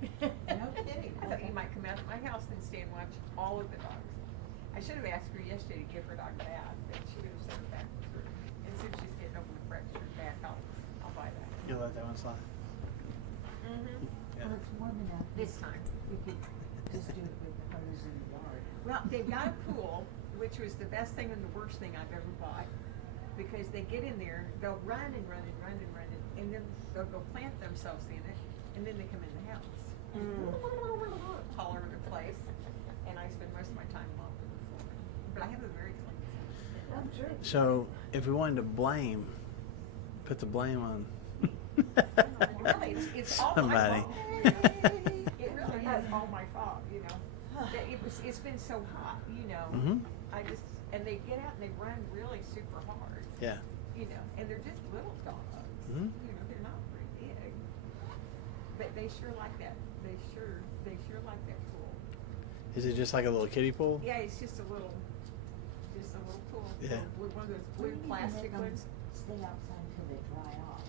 No kidding. I thought you might come out to my house and stay and watch all of the dogs. I should have asked her yesterday to give her dog a bath, but she would have sent it back with her. And since she's getting over the fractured back, I'll buy that. You'll let that one slide. Mm-hmm. Yeah. Well, it's warm enough. This time. We could just do it with the hose in the yard. Well, they've got a pool, which was the best thing and the worst thing I've ever bought. Because they get in there, they'll run and run and run and run, and then they'll go plant themselves in it, and then they come in the house. All over the place. And I spend most of my time mopping the floor. But I have a very clean I'm sure. So, if we wanted to blame, put the blame on Really, it's all somebody. my fault. It really is all my fault, you know. That it's been so hot, you know. Mhm. And they get out and they run really super hard, Yeah. you know. And they're just little dogs, Mhm. you know. They're not very big, but they sure like that. They sure like that pool. Is it just like a little kiddie pool? Yeah, it's just a little pool. Yeah. With one of those We blue need to plastic make 'em ones. stay outside until they dry off.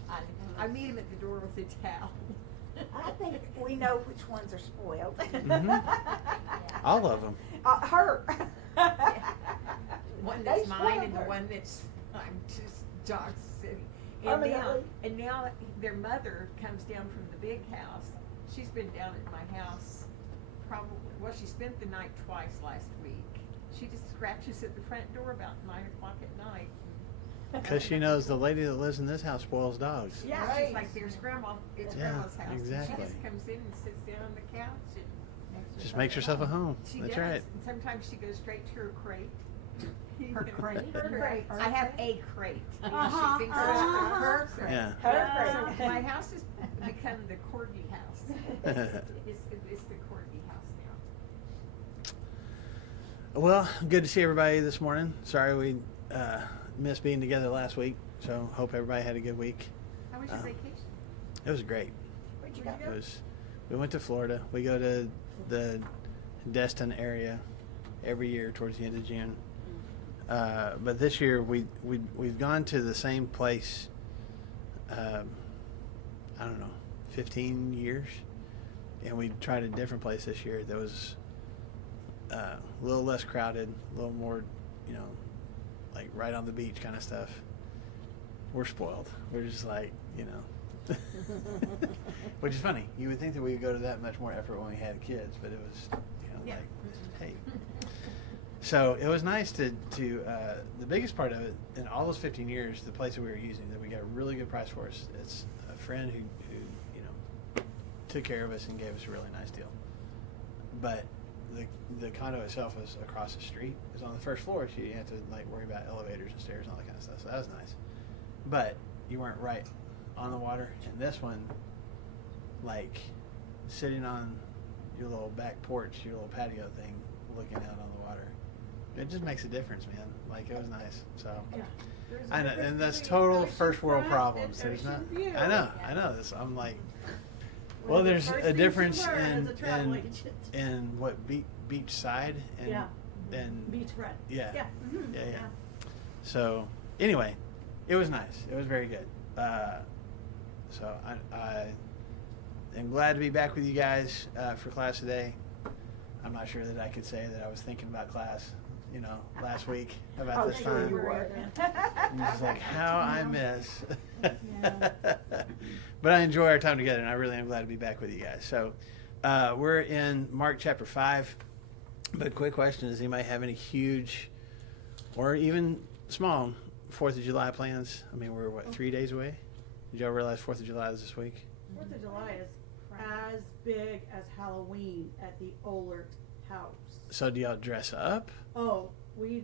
I meet him at the door with a towel. I think we know which ones are spoiled. All of them. Her. One They that's mine spoiled and the her. one that's I'm just dog sitting. Permanently. And now their mother comes down from the big house. She's been down at my house she spent the night twice last week. She just scratches at the front door about 9 o'clock at night. Because she knows the lady that lives in this house spoils dogs. Yeah, Right. she's like, there's grandma, it's Yeah, grandma's house. And exactly. she just comes in and sits down on the couch and Just makes herself a home. she That's does. right. And sometimes she goes straight to her crate. Her crate? Her crate. I have a crate. Uh-huh, She thinks uh-huh. it's her crate. Yeah. Her So my house has become the corgi house. It's the corgi house now. Well, good to see everybody this morning. Sorry we missed being together last week. So hope everybody had a good week. How was your vacation? It was great. Where'd you Where'd go? We went to Florida. We go to the Destin area every year towards the end of June. But this year we've gone to the same place. I don't know, 15 years, and we tried a different place this year that was a little less crowded, a little more, like right on the beach kind of stuff. We're spoiled. We're just like, which is funny. You would think that we would go to that much more effort when we had kids, but it was, Yeah. like, hey. So it was nice to the biggest part of it in all those 15 years, the place that we were using that we got a really good price for us. It's a friend who took care of us and gave us a really nice deal. But the condo itself was across the street. It was on the first floor, so you didn't have to like worry about elevators and stairs and all that kind of stuff. So that was nice. But you weren't right on the water. And this one, like sitting on your little back porch, your little patio thing, looking out on the water. It just makes a difference, man. Like, it was nice. So, I know, and that's total first world problems. There's not. I know. This, I'm like, well, there's a difference in what beach side and beachfront. Yeah. Yeah. Mhm. Yeah. So, anyway, it was nice. It was very good. So I am glad to be back with you guys for class today. I'm not sure that I could say that I was thinking about class, last week about Oh, this sure time. you were. I'm just like, how I miss. Yeah. But I enjoy our time together, and I really am glad to be back with you guys. So we're in Mark chapter 5. But quick question, does anybody have any huge or even small 4th of July plans? I mean, we're, 3 days away? Did y'all realize 4th of July is this week? 4th of July is as big as Halloween at the Ohlert house. So do y'all dress up? Oh, we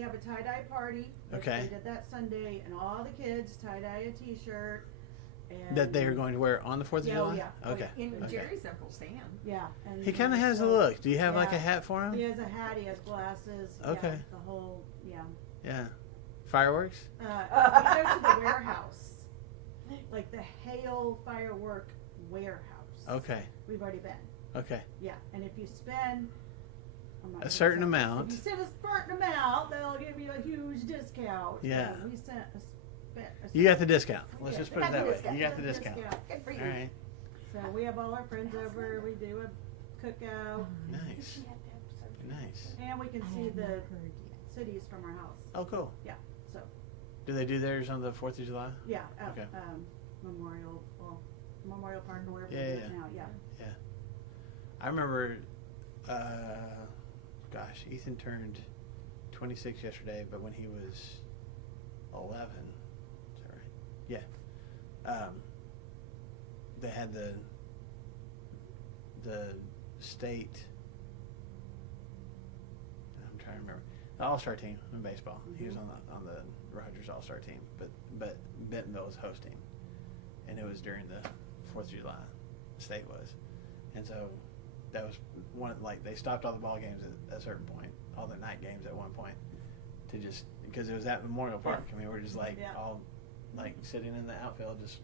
have a tie-dye party. Okay. We did that Sunday, and all the kids tie-dye a T-shirt. And That they are going to wear on the 4th of Yeah, July? oh, yeah. Oh, Okay. In Okay. Jerry's Uncle Sam. Yeah. And He kind of has a look. Do you have like a Yeah. hat for He him? has a hat. He has glasses. Okay. Yeah, the whole. Yeah. Yeah. Fireworks? We go to the warehouse, like the Hale Firework Warehouse. Okay. We've already been. Okay. Yeah, and if you spend I'm not A gonna certain say- amount. if you spend a certain amount, they'll give you a huge discount. Yeah. So we sent a You got the discount. Let's Yeah, just put it got that the way. discount. You got the discount. Good for All you. right. So we have all our friends over, we do a cookout, Nice. She had to have surgery. Nice. and we can I see have not the heard yet. cities from our house. Oh, cool. So, Do they do theirs on the 4th of July? yeah, at, Okay. Memorial Park or wherever Yeah, it is yeah. now, yeah. I remember, gosh, Ethan turned 26 yesterday, but when he was 11, is that right? Yeah. They had the state, I'm trying to remember, the All-Star team in baseball. He was on the Rogers All-Star team, but Bentonville was hosting, and it was during the 4th of July, the state was. And so that was one, like, they stopped all the ball games at a certain point, all the night games at one point, to just, because it was at Memorial Park. I mean, we're just like Yeah. all like sitting in the outfield just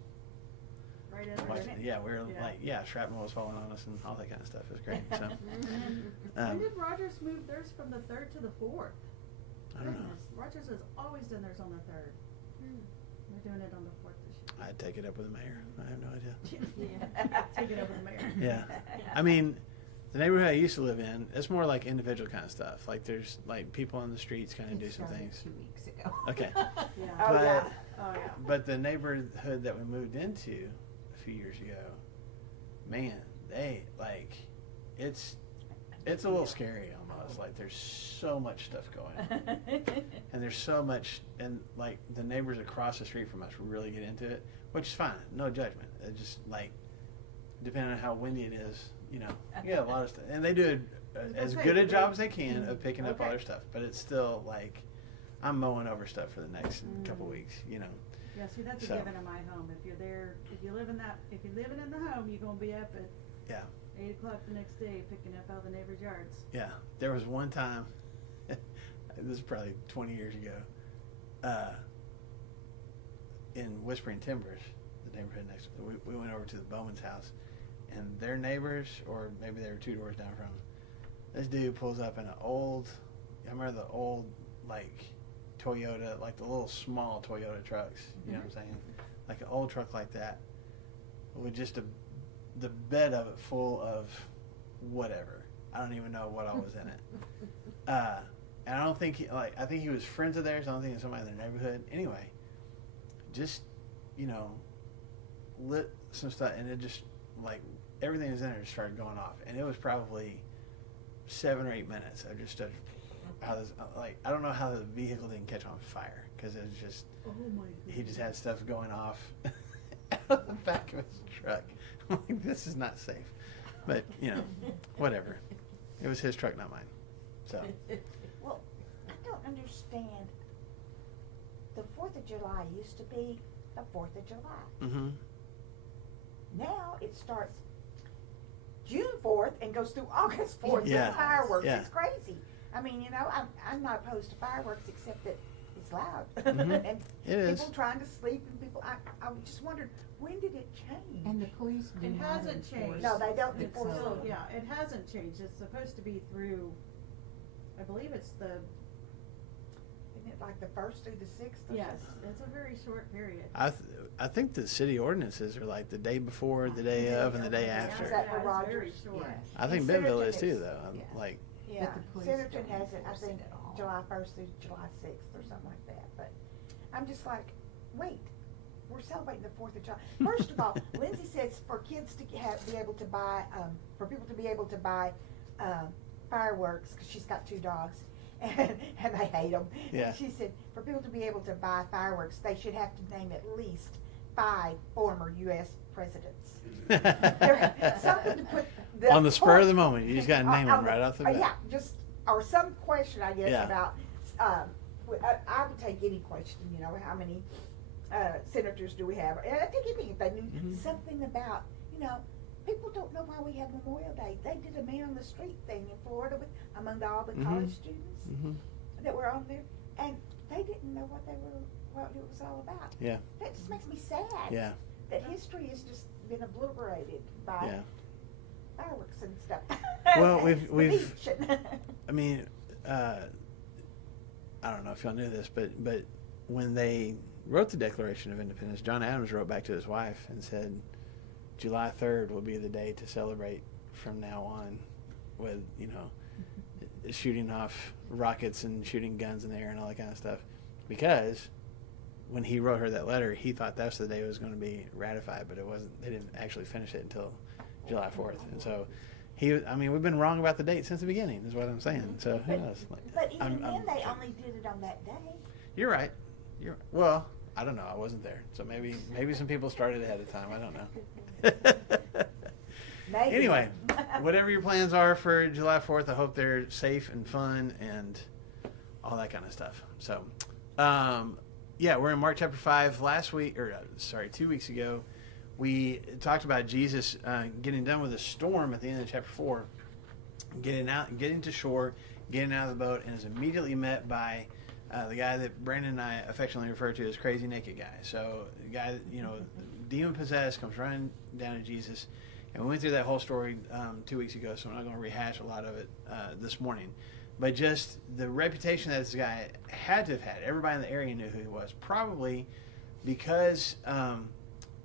Right in there. watching. Yeah, we were Yeah. like, shrapnel was falling on us and all that kind of stuff. It was great. So When um, did Rogers move theirs from the 3rd to the 4th? I don't know. Goodness, Rogers has always done theirs on the 3rd. They're doing it on the 4th this I'd take it up with the mayor. I have no idea. year. Take it over the mayor. Yeah. I mean, the neighborhood I used to live in, it's more like individual kind of stuff. Like there's like people on the streets kind of It do some started things. 2 weeks ago. Okay. Yeah. Oh, yeah. Oh, yeah. But the neighborhood that we moved into a few years ago, man, they like, it's a little scary almost. Like there's so much stuff going on. And there's so much, and like the neighbors across the street from us really get into it, which is fine, no judgment. It's just like, depending on how windy it is, you know, you have a lot of stuff, and they do as Okay, good a they- job as they can of picking up all Okay. their stuff. But it's still like, I'm mowing over stuff for the next couple weeks, you know. Yeah, see, that's a So- given in my home. If you're there, if you're living in the home, you're gonna be up at Yeah, 8 o'clock the next day picking up all the neighbors' yards. yeah. There was one time, this is probably 20 years ago, in Whispering Timbers, the neighborhood next, we went over to the Bowman's house, and their neighbors, or maybe they were 2 doors down from us, this dude pulls up in an old, I remember the old, like, Toyota, like the little small Toyota trucks, you know what I'm saying? Like an old truck like that, with just the bed of it full of whatever. I don't even know what all was in it. And I don't think I think he was friends of theirs. I don't think he was somebody in their neighborhood. Anyway, just, you know, lit some stuff, and it just, like, everything was in there just started going off. And it was probably 7 or 8 minutes of just how this, like, I don't know how the vehicle didn't catch on fire, because it was just, Oh my he just had stuff going off out of the back of his truck. I'm like, this is not safe. But, you know, whatever. It was his truck, not mine. So, Well, I don't understand. The 4th of July used to be the 4th of July. mm-hmm. Now it starts June 4th and goes through August 4th with Yeah. fireworks. Yeah. It's crazy. I mean, you know, I'm not opposed to fireworks except that it's loud. Mhm. And It is. people trying to sleep and people, I just wondered, when did it change? And the police do It not hasn't enforce changed. No, they don't it, enforce so- So, yeah, it hasn't changed. It's supposed to be through, I believe it's the, Isn't it like the 1st through the 6th or yes, something? it's a very short period. I think the city ordinances are like the day before, the day of, and the day Yeah, after. Is that for yeah, it's very Rogers? short. Yes. I think And Bentonville Centerton is too, is- though. I'm yeah. like, Yeah, the police Centerton don't has it, I enforce think, it at all. July 1st through July 6th or something like that, but I'm just like, wait, we're celebrating the 4th of July. First of all, Lindsay says for kids to be able to buy, for people to be able to buy, fireworks, cause she's got 2 dogs, and they hate them. Yeah. And she said, for people to be able to buy fireworks, they should have to name at least 5 former US presidents. Something to put on the spur of the moment, you just got to name them on right off the yeah, bat. just, or some question, I guess, Yeah. about, I would take any question, you know, how many, senators do we have? And I think anything, Mhm. something about, you know, people don't know why we have Memorial Day. They did a man on the street thing in Florida with, among all the Mhm. college students Mm-hmm. that were on there, and they didn't know what it was all about. Yeah. That just makes me sad. Yeah. That history has just been obliterated by Yeah. fireworks and stuff. Well, The we've beach. I mean, I don't know if y'all knew this, but when they wrote the Declaration of Independence, John Adams wrote back to his wife and said, July 3rd will be the day to celebrate from now on, with shooting off rockets and shooting guns in the air and all that kind of stuff, because when he wrote her that letter, he thought that's the day it was going to be ratified, but it wasn't. They didn't actually finish it until July 4th. And so we've been wrong about the date since the beginning, is what I'm saying. So who knows? But even I'm then, they kidding. only did it on that day. You're right. Well, I don't know. I wasn't there. So maybe some people started ahead of time. I don't know. Maybe. Anyway, whatever your plans are for July 4th, I hope they're safe and fun and all that kind of stuff. So, we're in Mark chapter 5. 2 weeks ago, we talked about Jesus getting done with a storm at the end of chapter 4, getting to shore, getting out of the boat, and is immediately met by the guy that Brandon and I affectionately refer to as Crazy Naked Guy. So the guy, demon possessed, comes running down to Jesus. And we went through that whole story 2 weeks ago, so I'm not going to rehash a lot of it this morning. But just the reputation that this guy had to have had, everybody in the area knew who he was, probably because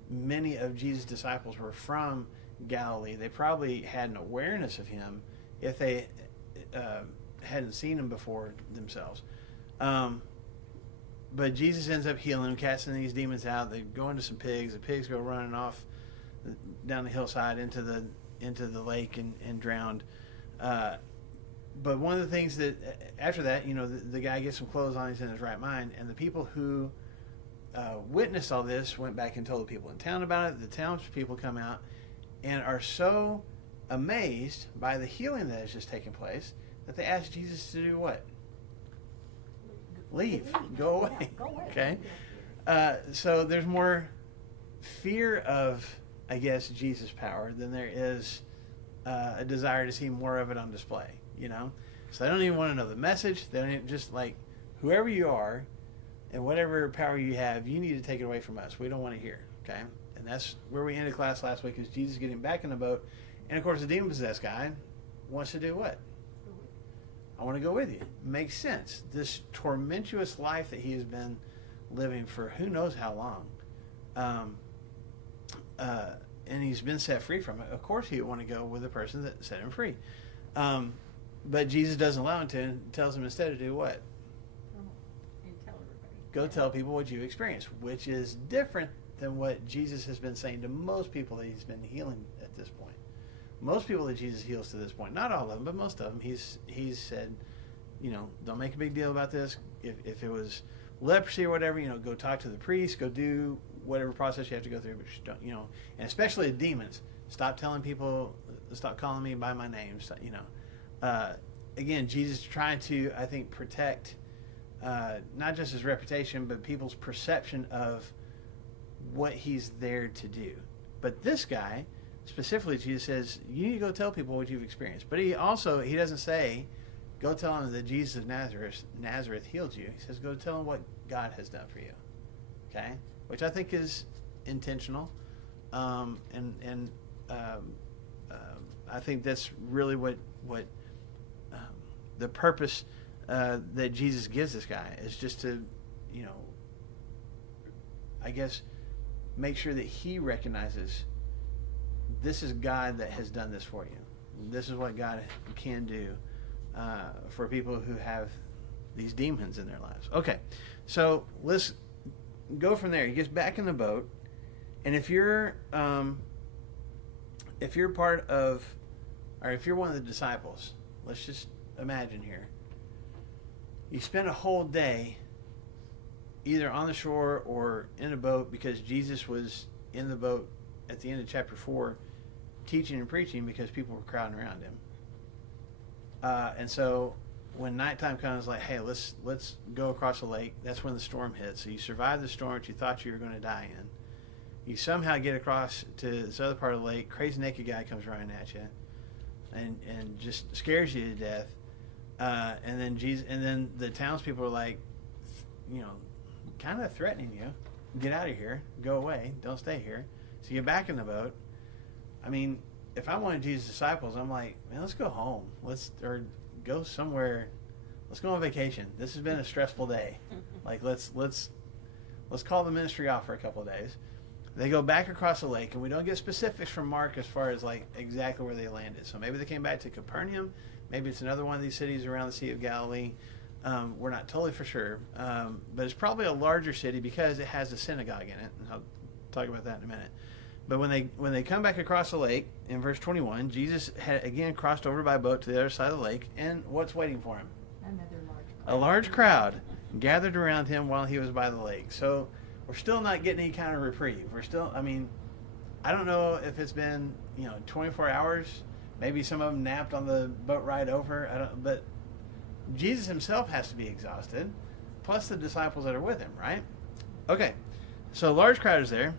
many of Jesus' disciples were from Galilee. They probably had an awareness of him if they hadn't seen him before themselves. But Jesus ends up healing them, casting these demons out. They go into some pigs. The pigs go running off down the hillside into the lake and drowned. But one of the things that after that, the guy gets some clothes on, he's in his right mind, and the people who witnessed all this went back and told the people in town about it. The townspeople come out and are so amazed by the healing that has just taken place that they ask Jesus to do what? Leave. Go away. Yeah, go away. Okay? So there's more fear of, I guess, Jesus' power than there is a desire to see more of it on display, So they don't even want to know the message. They don't even, just like, whoever you are and whatever power you have, you need to take it away from us. We don't want to hear, okay? And that's where we ended class last week, is Jesus getting back in the boat. And, of course, the demon-possessed guy wants to do what? I want to go with you. Makes sense. This tormentuous life that he has been living for who knows how long, and he's been set free from it. Of course he would want to go with the person that set him free. But Jesus doesn't allow him to, and tells him instead to do what? And tell everybody. Go tell people what you've experienced, which is different than what Jesus has been saying to most people that he's been healing at this point. Most people that Jesus heals to this point, not all of them, but most of them, he's said, don't make a big deal about this. If it was leprosy or whatever, go talk to the priest, go do whatever process you have to go through, but don't, and especially the demons, stop telling people, stop calling me by my name, again, Jesus is trying to, I think, protect not just his reputation, but people's perception of what he's there to do. But this guy, specifically, Jesus says, you need to go tell people what you've experienced. But he doesn't say, go tell them that Jesus of Nazareth healed you. He says, go tell them what God has done for you. Okay? Which I think is intentional. And I think that's really what the purpose that Jesus gives this guy is, just to, I guess, make sure that he recognizes this is God that has done this for you. This is what God can do for people who have these demons in their lives. Okay, so let's go from there. He gets back in the boat, and if you're part of, or if you're one of the disciples, let's just imagine here, you spend a whole day either on the shore or in a boat, because Jesus was in the boat at the end of chapter 4 teaching and preaching because people were crowding around him. And so when nighttime comes, like, hey, let's go across the lake, that's when the storm hits. So you survive the storm that you thought you were going to die in. You somehow get across to this other part of the lake. Crazy naked guy comes running at you and just scares you to death. And then the townspeople are like, kind of threatening you. Get out of here. Go away. Don't stay here. So you get back in the boat. I mean, if I'm one of Jesus' disciples, I'm like, man, let's go home. Or go somewhere. Let's go on vacation. This has been a stressful day. Like, let's call the ministry off for a couple of days. They go back across the lake, and we don't get specifics from Mark as far as like exactly where they landed. So maybe they came back to Capernaum. Maybe it's another one of these cities around the Sea of Galilee. We're not totally for sure, but it's probably a larger city because it has a synagogue in it, and I'll talk about that in a minute. But when they come back across the lake, in verse 21, Jesus had again crossed over by boat to the other side of the lake, and what's waiting for him? Another large crowd. A large crowd gathered around him while he was by the lake. So we're still not getting any kind of reprieve. We're still, I mean, I don't know if it's been, 24 hours. Maybe some of them napped on the boat ride over. But Jesus himself has to be exhausted, plus the disciples that are with him, right? Okay, so a large crowd is there.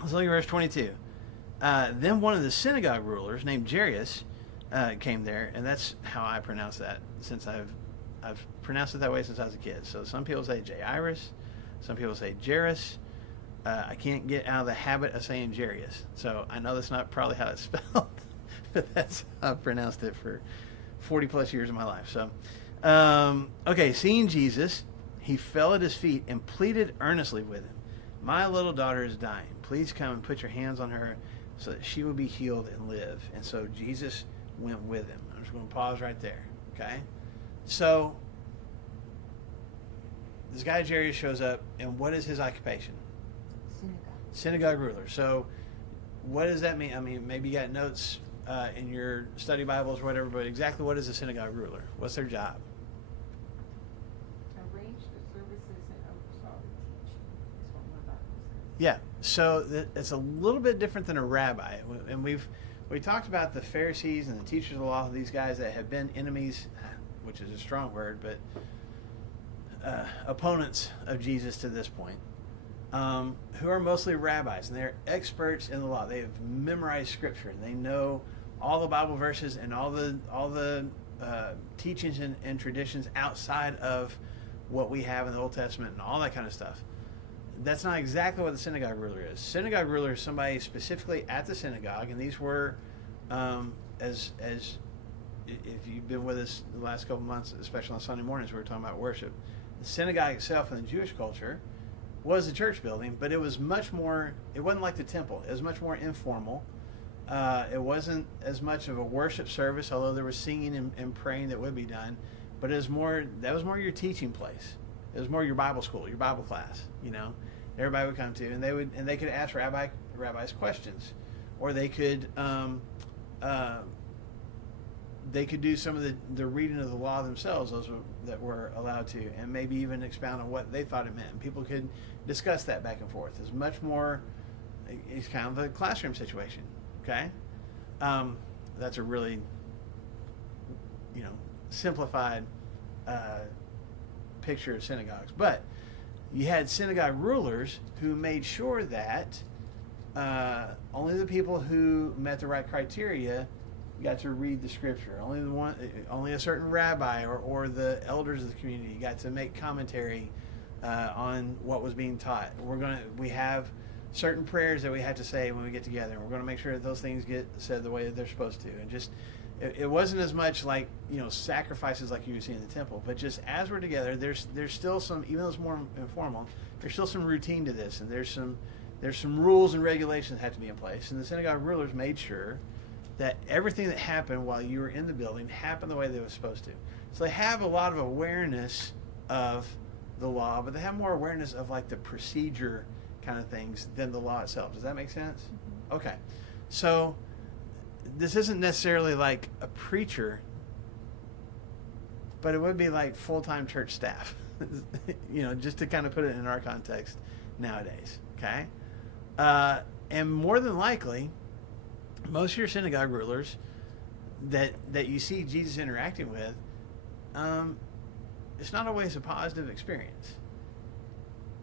Let's look at verse 22. Then one of the synagogue rulers named Jairus came there, and that's how I pronounce that, since I've pronounced it that way since I was a kid. So some people say Jairus, some people say Jairus. I can't get out of the habit of saying Jairus, so I know that's not probably how it's spelled, but that's how I've pronounced it for 40 plus years of my life. So, okay, seeing Jesus, he fell at his feet and pleaded earnestly with him. My little daughter is dying. Please come and put your hands on her so that she will be healed and live. And so Jesus went with him. I'm just going to pause right there. Okay? So this guy Jairus shows up, and what is his occupation? Synagogue ruler. So what does that mean? I mean, maybe you got notes in your study Bibles or whatever, but exactly what is a synagogue ruler? What's their job? Arrange the services and oversaw the teaching. That's what my Bible says. Yeah, so it's a little bit different than a rabbi, and we talked about the Pharisees and the teachers of the law, these guys that have been enemies, which is a strong word, but opponents of Jesus to this point, who are mostly rabbis, and they're experts in the law. They have memorized Scripture, and they know all the Bible verses and all the teachings and traditions outside of what we have in the Old Testament and all that kind of stuff. That's not exactly what the synagogue ruler is. Synagogue ruler is somebody specifically at the synagogue, and these were, as if you've been with us the last couple months, especially on Sunday mornings, we were talking about worship. The synagogue itself in the Jewish culture was a church building, but it was much more, it wasn't like the temple. It was much more informal. It wasn't as much of a worship service, although there was singing and praying that would be done, but that was more your teaching place. It was more your Bible school, your Bible class, everybody would come to, and they could ask rabbis questions, or they could do some of the reading of the law themselves, those that were allowed to, and maybe even expound on what they thought it meant. And people could discuss that back and forth. It's much more, it's kind of a classroom situation, okay? That's a really, simplified picture of synagogues. But you had synagogue rulers who made sure that only the people who met the right criteria got to read the Scripture. Only a certain rabbi or the elders of the community got to make commentary on what was being taught. We have certain prayers that we have to say when we get together, and we're going to make sure that those things get said the way that they're supposed to. And just it wasn't as much like sacrifices like you would see in the temple, but just as we're together, there's still some, even though it's more informal, there's still some routine to this, and there's some rules and regulations that have to be in place. And the synagogue rulers made sure that everything that happened while you were in the building happened the way they were supposed to. So they have a lot of awareness of the law, but they have more awareness of like the procedure kind of things than the law itself. Does that make sense? Mm-hmm. Okay. So this isn't necessarily like a preacher, but it would be like full-time church staff, just to kind of put it in our context nowadays. Okay. And more than likely, most of your synagogue rulers that you see Jesus interacting with, it's not always a positive experience.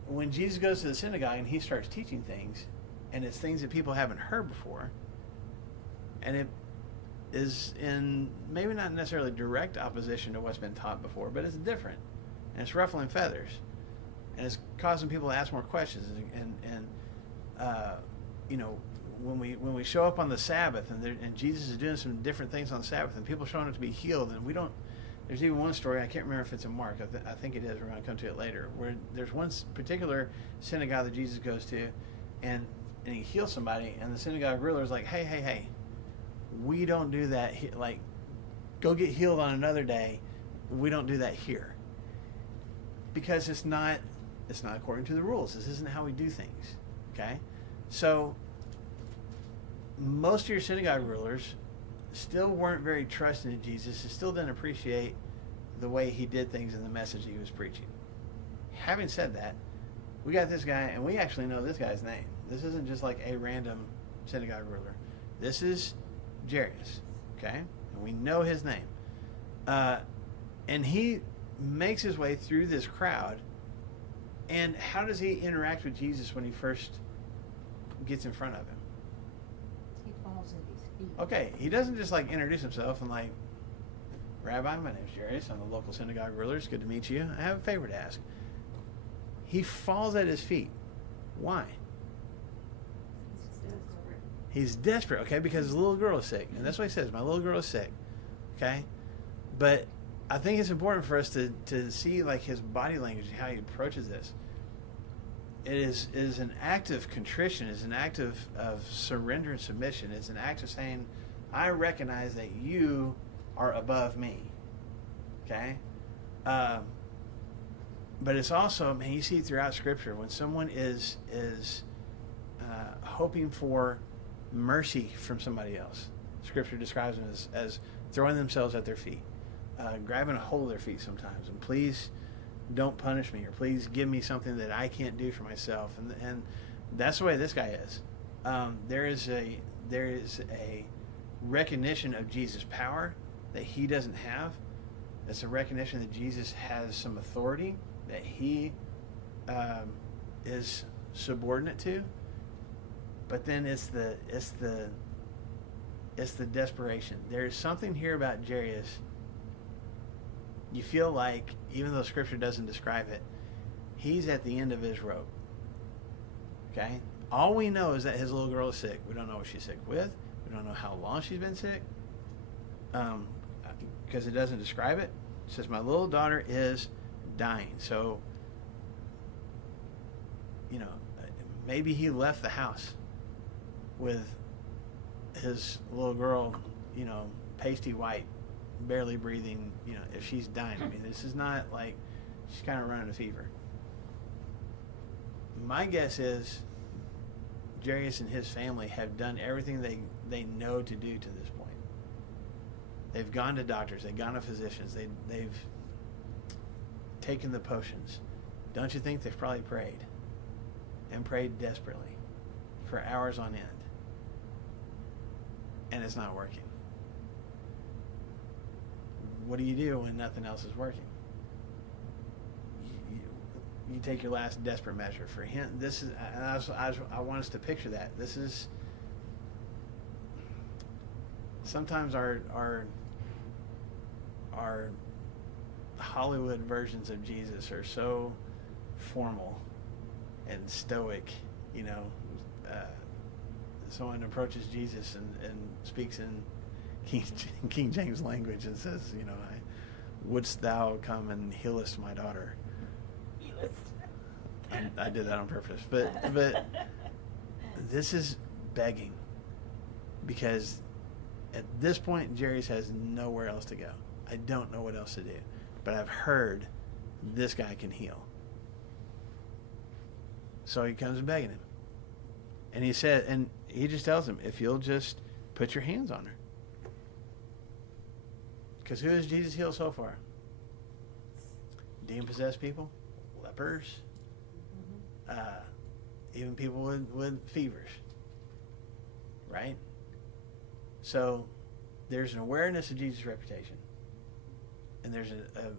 When Jesus goes to the synagogue and he starts teaching things, and it's things that people haven't heard before, and it is in maybe not necessarily direct opposition to what's been taught before, but it's different, and it's ruffling feathers, and it's causing people to ask more questions, and when we show up on the Sabbath and Jesus is doing some different things on the Sabbath and people showing up to be healed, and there's even one story, I can't remember if it's in Mark, I think it is, we're going to come to it later, where there's one particular synagogue that Jesus goes to, and he heals somebody, and the synagogue ruler is like, hey, we don't do that. Like, go get healed on another day. We don't do that here. Because it's not according to the rules. This isn't how we do things. Okay? So most of your synagogue rulers still weren't very trusting in Jesus and still didn't appreciate the way he did things and the message he was preaching. Having said that, we got this guy, and we actually know this guy's name. This isn't just like a random synagogue ruler. This is Jairus, okay? And we know his name. And he makes his way through this crowd. And how does he interact with Jesus when he first gets in front of him? He falls at his feet. Okay, he doesn't just like introduce himself and like, Rabbi, my name's Jairus. I'm the local synagogue ruler. It's good to meet you. I have a favor to ask. He falls at his feet. Why? He's desperate, okay, because his little girl is sick. And that's what he says, my little girl is sick. Okay? But I think it's important for us to see like his body language and how he approaches this. It is an act of contrition, it's an act of surrender and submission. It's an act of saying, I recognize that you are above me. Okay? But it's also, man, you see throughout Scripture, when someone is hoping for mercy from somebody else, Scripture describes them as throwing themselves at their feet, grabbing a hold of their feet sometimes, and please don't punish me, or please give me something that I can't do for myself. And that's the way this guy is. There is a recognition of Jesus' power that he doesn't have. It's a recognition that Jesus has some authority that he is subordinate to. But then it's the desperation. There's something here about Jairus. You feel like, even though Scripture doesn't describe it, he's at the end of his rope. Okay? All we know is that his little girl is sick. We don't know what she's sick with. We don't know how long she's been sick. Because it doesn't describe it. It says, my little daughter is dying. So, maybe he left the house with his little girl, pasty white, barely breathing, if she's dying. I mean, this is not like she's kind of running a fever. My guess is Jairus and his family have done everything they know to do to this point. They've gone to doctors, they've gone to physicians, they've taken the potions. Don't you think they've probably prayed? And prayed desperately for hours on end. And it's not working. What do you do when nothing else is working? You take your last desperate measure. For him, this is, I want us to picture that. This is, sometimes our Hollywood versions of Jesus are so formal and stoic. Someone approaches Jesus and speaks in King James language and says, wouldst thou come and healest my daughter? I did that on purpose, but this is begging, because at this point Jairus has nowhere else to go. I don't know what else to do, but I've heard this guy can heal. So he comes and begging him, and he just tells him, if you'll just put your hands on her. Because who has Jesus healed so far? Demon-possessed people, lepers, even people with fevers, right? So there's an awareness of Jesus' reputation, and there's a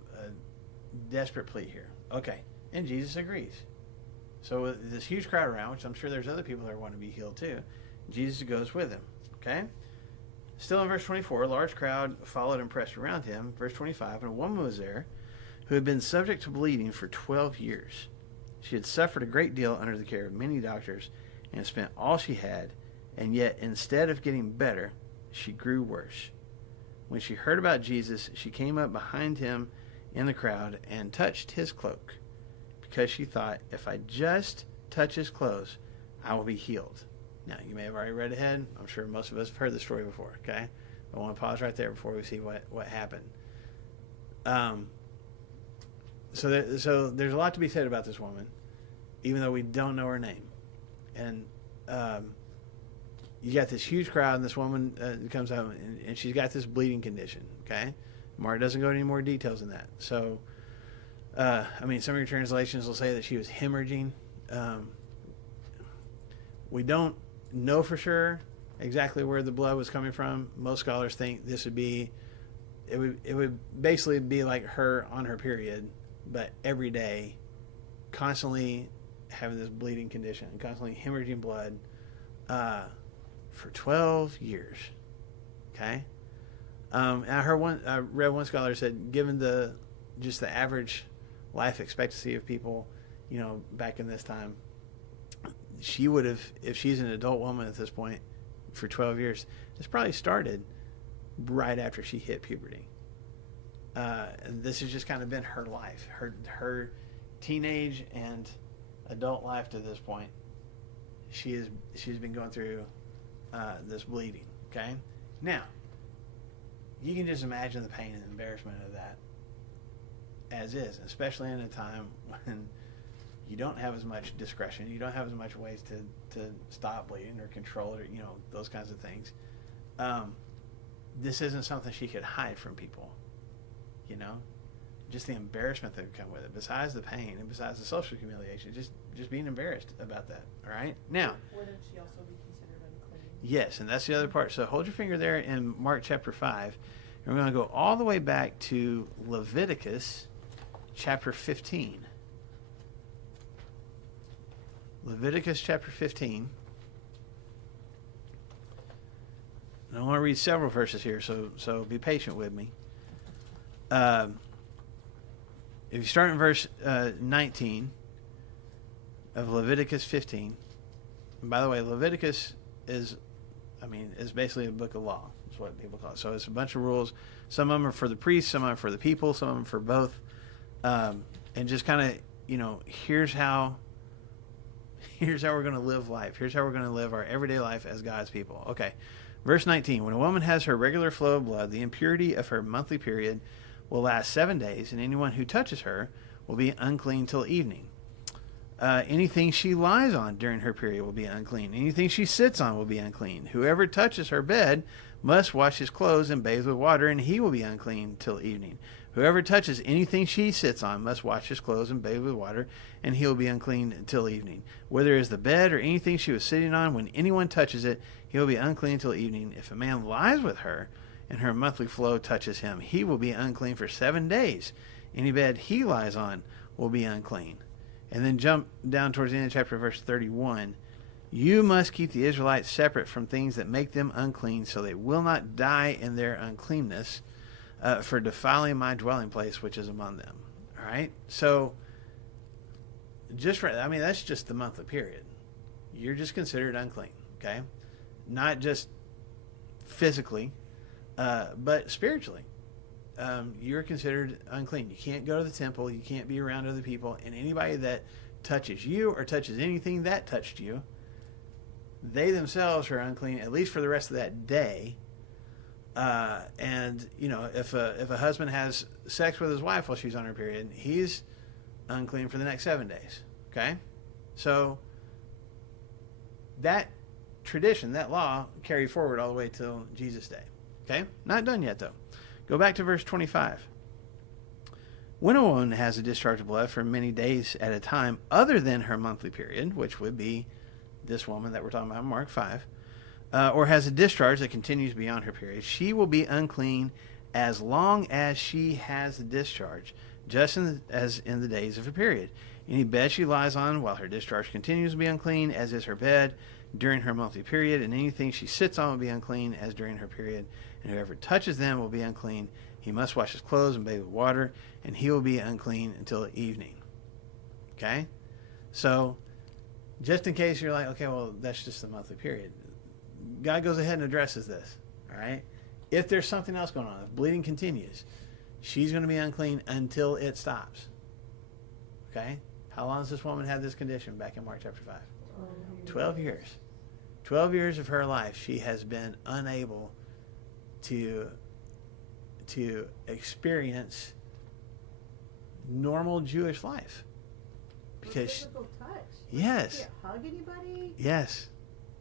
desperate plea here. Okay, and Jesus agrees. So with this huge crowd around, which I'm sure there's other people that want to be healed too, Jesus goes with him, okay? Still in verse 24, a large crowd followed and pressed around him. Verse 25, and a woman was there who had been subject to bleeding for 12 years. She had suffered a great deal under the care of many doctors and had spent all she had, and yet instead of getting better, she grew worse. When she heard about Jesus, she came up behind him in the crowd and touched his cloak, because she thought, if I just touch his clothes, I will be healed. Now, you may have already read ahead. I'm sure most of us have heard the story before, okay? I want to pause right there before we see what happened. So there's a lot to be said about this woman, even though we don't know her name. And you got this huge crowd, and this woman comes out, and she's got this bleeding condition, okay? Mark doesn't go into any more details than that. So, some of your translations will say that she was hemorrhaging. We don't know for sure exactly where the blood was coming from. Most scholars think this it would basically be like her on her period, but every day, constantly having this bleeding condition, constantly hemorrhaging blood, for 12 years. Okay. I read one scholar said, given the average life expectancy of people, back in this time, she would have, if she's an adult woman at this point for 12 years, this probably started right after she hit puberty. And this has just kind of been her life, her teenage and adult life to this point. She's been going through this bleeding. Okay, now you can just imagine the pain and embarrassment of that as is, especially in a time when you don't have as much discretion, you don't have as much ways to stop bleeding or control it, or those kinds of things. This isn't something she could hide from people. Just the embarrassment that would come with it, besides the pain and besides the social humiliation, just being embarrassed about that. All right, now. Wouldn't she also be considered unclean? Yes, and that's the other part. So hold your finger there in Mark chapter 5, and we're going to go all the way back to Leviticus chapter 15. Leviticus chapter 15. And I want to read several verses here, so be patient with me. If you start in verse 19 of Leviticus 15, and by the way, Leviticus is basically a book of law, is what people call it. So it's a bunch of rules. Some of them are for the priests, some of them are for the people, some of them for both. And just kind of, here's how we're going to live life. Here's how we're going to live our everyday life as God's people. Okay. Verse 19, when a woman has her regular flow of blood, the impurity of her monthly period will last 7 days, and anyone who touches her will be unclean till evening. Anything she lies on during her period will be unclean. Anything she sits on will be unclean. Whoever touches her bed must wash his clothes and bathe with water, and he will be unclean till evening. Whoever touches anything she sits on must wash his clothes and bathe with water, and he will be unclean until evening. Whether it is the bed or anything she was sitting on, when anyone touches it, he will be unclean until evening. If a man lies with her, and her monthly flow touches him, he will be unclean for 7 days. Any bed he lies on will be unclean. And then jump down towards the end of chapter verse 31. You must keep the Israelites separate from things that make them unclean, so they will not die in their uncleanness for defiling my dwelling place, which is among them. All right? So, that's just the monthly period. You're just considered unclean, okay? Not just physically, but spiritually. You're considered unclean. You can't go to the temple. You can't be around other people. And anybody that touches you or touches anything that touched you, they themselves are unclean, at least for the rest of that day. And if a husband has sex with his wife while she's on her period, he's unclean for the next 7 days. Okay? So that tradition, that law, carried forward all the way till Jesus' day. Okay? Not done yet, though. Go back to verse 25. When a woman has a discharge of blood for many days at a time other than her monthly period, which would be this woman that we're talking about in Mark 5, or has a discharge that continues beyond her period, she will be unclean as long as she has the discharge, just as in the days of her period. Any bed she lies on while her discharge continues will be unclean, as is her bed during her monthly period, and anything she sits on will be unclean, as during her period. And whoever touches them will be unclean. He must wash his clothes and bathe with water, and he will be unclean until evening. Okay? So, just in case you're like, okay, well, that's just the monthly period. God goes ahead and addresses this. All right? If there's something else going on, if bleeding continues, she's going to be unclean until it stops. Okay? How long has this woman had this condition back in Mark chapter 5? 12 years. 12 years of her life, she has been unable to experience normal Jewish life. Because, physical touch. yes, Can't hug anybody. yes,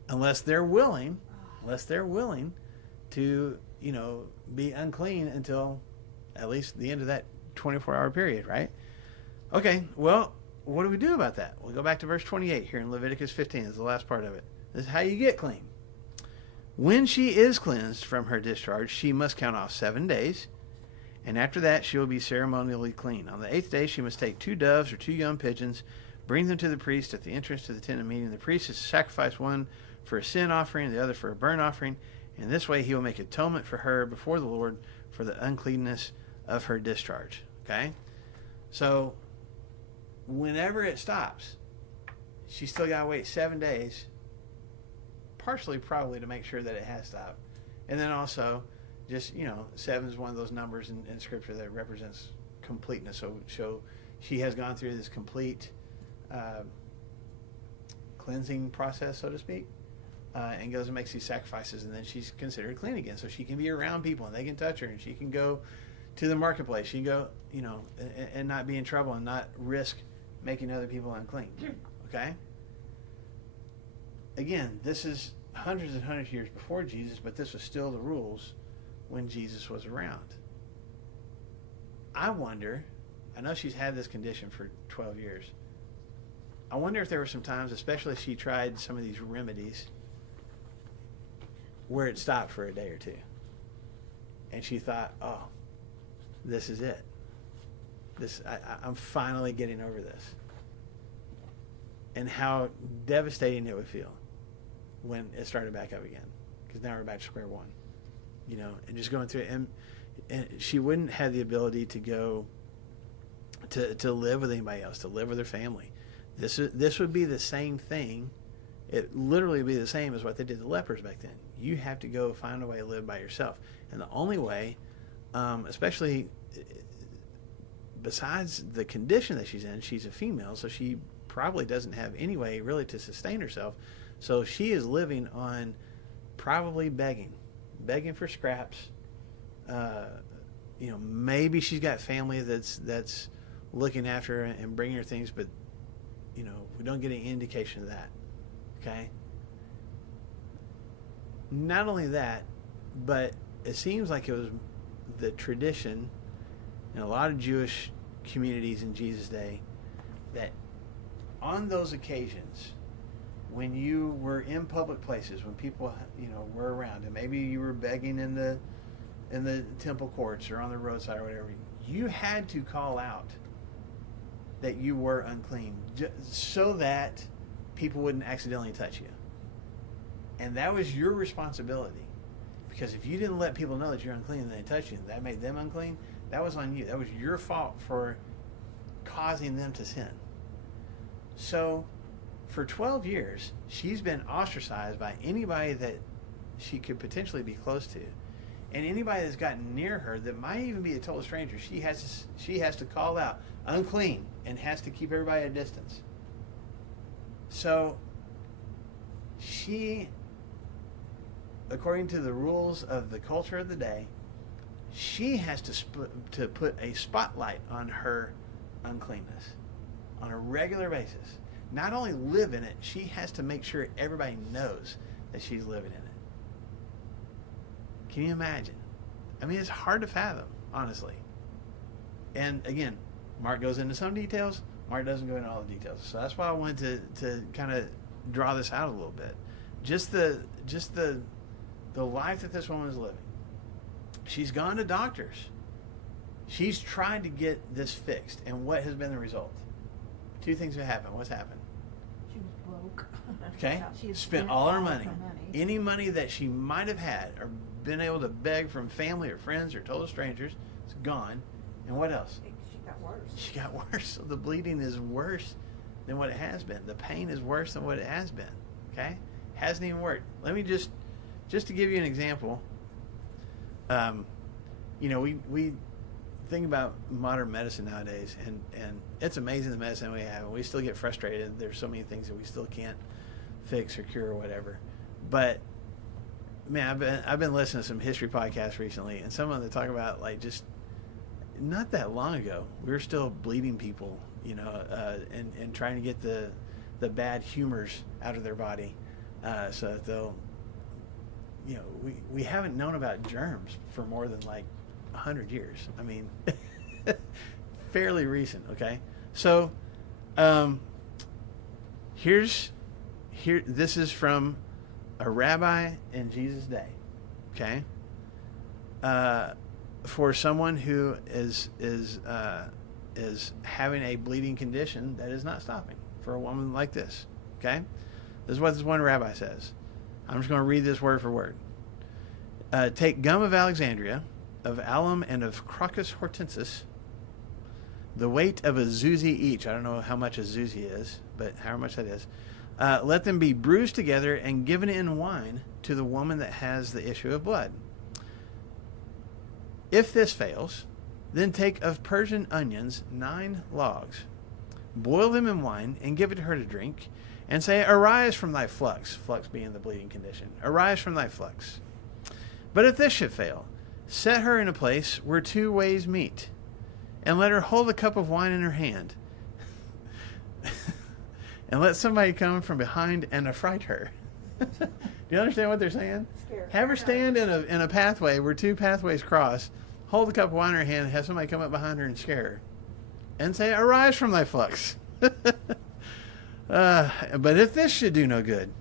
unless they're willing to, be unclean until at least the end of that 24-hour period, right? Okay, well, what do we do about that? We'll go back to verse 28 here in Leviticus 15. This is the last part of it. This is how you get clean. When she is cleansed from her discharge, she must count off 7 days, and after that she will be ceremonially clean. On the 8th day she must take 2 doves or 2 young pigeons, bring them to the priest at the entrance to the tent of meeting. The priest is to sacrifice one for a sin offering, the other for a burnt offering. In this way he will make atonement for her before the Lord for the uncleanness of her discharge. Okay? So, whenever it stops, she's still got to wait 7 days, partially probably to make sure that it has stopped. And then also, just, 7 is one of those numbers in Scripture that represents completeness. So she has gone through this complete cleansing process, so to speak, and goes and makes these sacrifices, and then she's considered clean again. So she can be around people, and they can touch her, and she can go to the marketplace. She can go, and not be in trouble and not risk making other people unclean. Okay? Again, this is hundreds and hundreds of years before Jesus, but this was still the rules when Jesus was around. I know she's had this condition for 12 years. I wonder if there were some times, especially if she tried some of these remedies, where it stopped for a day or two. And she thought, oh, this is it. I'm finally getting over this. And how devastating it would feel when it started back up again. Because now we're back to square one. And just going through it. And she wouldn't have the ability to go to live with anybody else, to live with her family. This would be the same thing. It literally would be the same as what they did to lepers back then. You have to go find a way to live by yourself. And the only way, especially besides the condition that she's in, she's a female, so she probably doesn't have any way really to sustain herself. So she is living on probably begging for scraps. Maybe she's got family that's looking after her and bringing her things, but we don't get any indication of that. Okay. Not only that, but it seems like it was the tradition in a lot of Jewish communities in Jesus' day that on those occasions, when you were in public places, when people were around, and maybe you were begging in the temple courts or on the roadside or whatever, you had to call out that you were unclean, so that people wouldn't accidentally touch you. And that was your responsibility, because if you didn't let people know that you're unclean and they touched you, and that made them unclean, that was on you. That was your fault for causing them to sin. So for 12 years, she's been ostracized by anybody that she could potentially be close to. And anybody that's gotten near her that might even be a total stranger, she has to call out, unclean, and has to keep everybody at a distance. So she, according to the rules of the culture of the day, she has to put a spotlight on her uncleanness on a regular basis. Not only live in it, she has to make sure everybody knows that she's living in it. Can you imagine? I mean, it's hard to fathom, honestly. And again, Mark goes into some details. Mark doesn't go into all the details. So that's why I wanted to kind of draw this out a little bit. Just the life that this woman is living. She's gone to doctors. She's tried to get this fixed. And what has been the result? 2 things have happened. What's happened? She was broke. Okay? She had Spent all her of money. Any money that she might have had or been able to beg from family or friends or total strangers, it's gone. And what else? She got worse. She got worse. So the bleeding is worse than what it has been. The pain is worse than what it has been. Okay? Hasn't even worked. Let me just to give you an example. We think about modern medicine nowadays, and it's amazing the medicine we have, and we still get frustrated. There's so many things that we still can't fix or cure or whatever. But man, I've been listening to some history podcasts recently, and some of them talk about like just not that long ago, we were still bleeding people, and trying to get the bad humors out of their body, so that they'll, we haven't known about germs for more than like 100 years. I mean, fairly recent. Okay, so this is from a rabbi in Jesus' day. Okay, for someone who is having a bleeding condition that is not stopping, for a woman like this. Okay, this is what this one rabbi says. I'm just going to read this word for word. Take gum of Alexandria, of alum, and of Crocus hortensis, the weight of a zuzi each. I don't know how much a zuzi is, but however much that is. Let them be bruised together and given in wine to the woman that has the issue of blood. If this fails, then take of Persian onions 9 logs, boil them in wine, and give it to her to drink, and say, arise from thy flux being the bleeding condition, arise from thy flux. But if this should fail, set her in a place where 2 ways meet, and let her hold a cup of wine in her hand, and let somebody come from behind and affright her. Do you understand what they're saying? Scare Have her stand in a pathway where 2 pathways cross, hold a cup of wine in her hand, have somebody come up behind her and scare her, and say, arise from thy flux. But if this should do no good,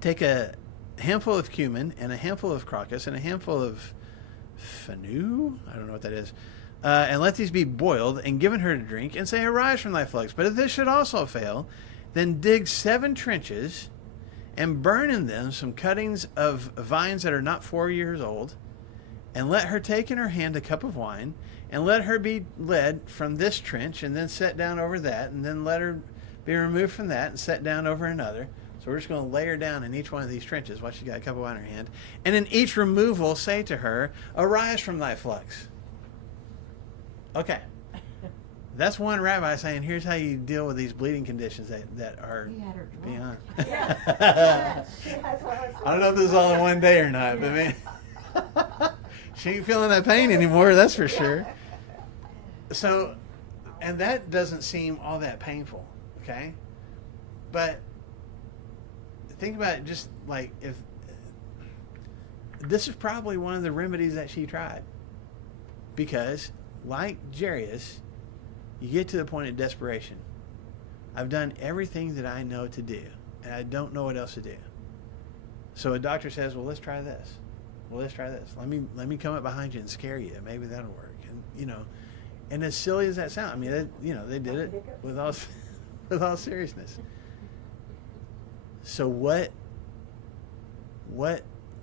take a handful of cumin and a handful of crocus and a handful of fenugreek, I don't know what that is, and let these be boiled and given her to drink, and say, arise from thy flux. But if this should also fail, then dig 7 trenches and burn in them some cuttings of vines that are not 4 years old, and let her take in her hand a cup of wine, and let her be led from this trench, and then set down over that, and then let her be removed from that and set down over another. So we're just going to lay her down in each one of these trenches while she's got a cup of wine in her hand. And in each removal, say to her, arise from thy flux. Okay. That's one rabbi saying, here's how you deal with these bleeding conditions that are He had her drunk. beyond. Yeah. That's what I was I don't know if this is all in one day or not, but man, she ain't feeling that pain anymore, that's for sure. So, and that doesn't seem all that painful, okay? But think about it, just like if this is probably one of the remedies that she tried, because like Jairus, you get to the point of desperation. I've done everything that I know to do, and I don't know what else to do. So a doctor says, well, let's try this. Well, let's try this. Let me come up behind you and scare you. Maybe that'll work. And and as silly as that sounds, I mean, they did it with all seriousness. So what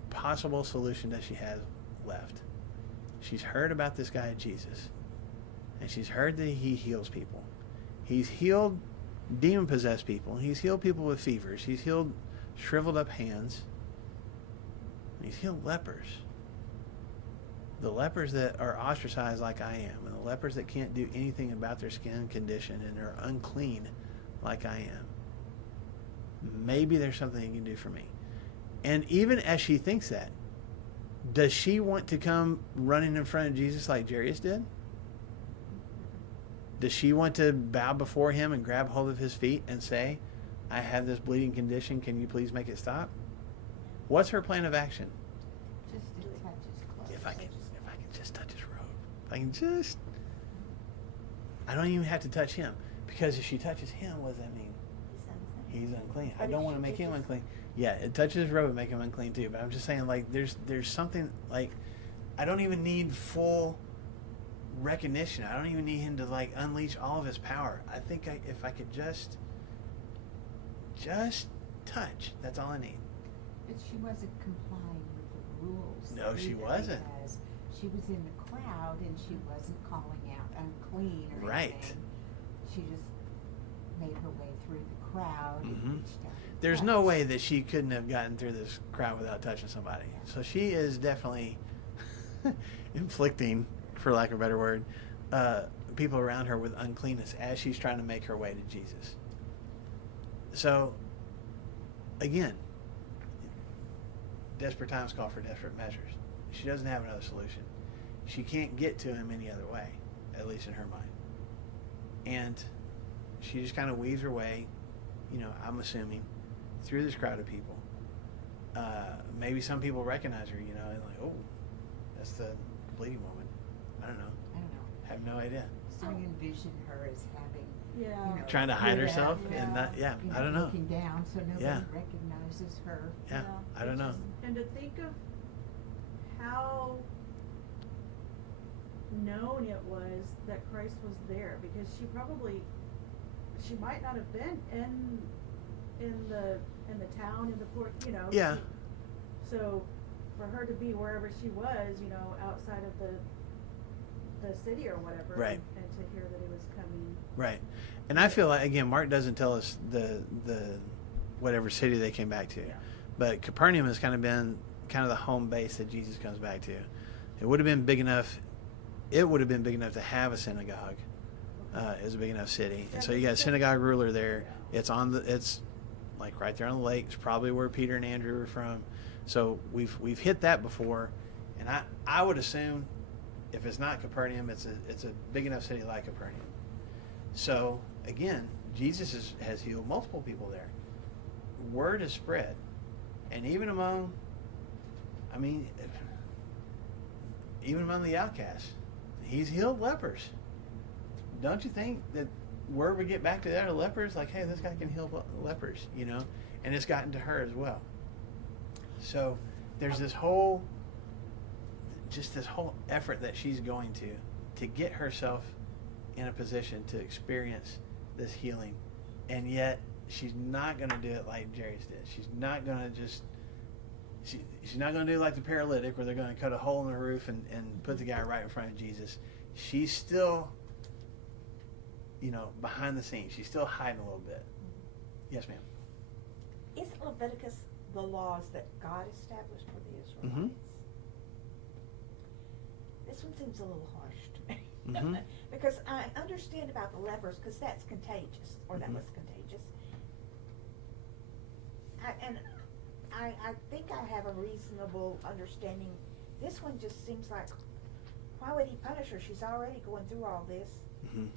possible solution does she have left? She's heard about this guy Jesus, and she's heard that he heals people. He's healed demon-possessed people. He's healed people with fevers. He's healed shriveled up hands. He's healed lepers. The lepers that are ostracized like I am, and the lepers that can't do anything about their skin condition and are unclean like I am. Maybe there's something he can do for me. And even as she thinks that, does she want to come running in front of Jesus like Jairus did? Does she want to bow before him and grab hold of his feet and say, I have this bleeding condition, can you please make it stop? What's her plan of action? Just to touch his clothes. If I can just touch his robe. I don't even have to touch him. Because if she touches him, what does that mean? He's unclean. I don't want to make him unclean. Yeah, it touches his robe and make him unclean too. But I'm just saying, like, there's something, like, I don't even need full recognition. I don't even need him to, like, unleash all of his power. I think if I could just touch, that's all I need. But she wasn't complying with the rules. No, she either, wasn't. Because she was in the crowd and she wasn't calling out unclean or Right. anything. She just made her way through the crowd Mhm. and reached out. and There's no touched. way that she couldn't have gotten through this crowd without touching somebody. So she is definitely inflicting, for lack of a better word, people around her with uncleanness as she's trying to make her way to Jesus. So again, desperate times call for desperate measures. She doesn't have another solution. She can't get to him any other way, at least in her mind. And she just kind of weaves her way, I'm assuming, through this crowd of people. Maybe some people recognize her, and like, oh, that's the bleeding woman. I don't know. I have no idea. So you envision her as having, Yeah. Trying to hide hid herself Yeah. and not, I don't know. Looking down so nobody Yeah. recognizes her. Yeah, I don't know. And to think of how known it was that Christ was there, because she might not have been in the town, in the port, Yeah. So for her to be wherever she was, outside of the city or whatever, Right. and to hear that it was coming. Right. And I feel like, again, Mark doesn't tell us the whatever city they came back to. Yeah. But Capernaum has kind of been kind of the home base that Jesus comes back to. It would have been big enough to have a synagogue. It was a big enough city. And so you got a synagogue ruler there. It's like right there on the lake. It's probably where Peter and Andrew were from. So we've hit that before. And I would assume if it's not Capernaum, it's a big enough city like Capernaum. So again, Jesus has healed multiple people there. Word has spread, and even among the outcasts, he's healed lepers. Don't you think that word would get back to the other lepers? Like, hey, this guy can heal lepers, and it's gotten to her as well. So there's this whole effort that she's going to get herself in a position to experience this healing, and yet she's not going to do it like Jairus did. She's not going to she's not going to do like the paralytic, where they're going to cut a hole in the roof and put the guy right in front of Jesus. She's still, behind the scenes. She's still hiding a little bit. Yes, ma'am. Isn't Leviticus the laws that God established for the Israelites? Mhm. This one seems a little harsh to me. Mhm. Because I understand about the lepers, because that's contagious, or that Mhm. was contagious. I think I have a reasonable understanding. This one just seems like, why would he punish her? She's already going through all this. Mhm.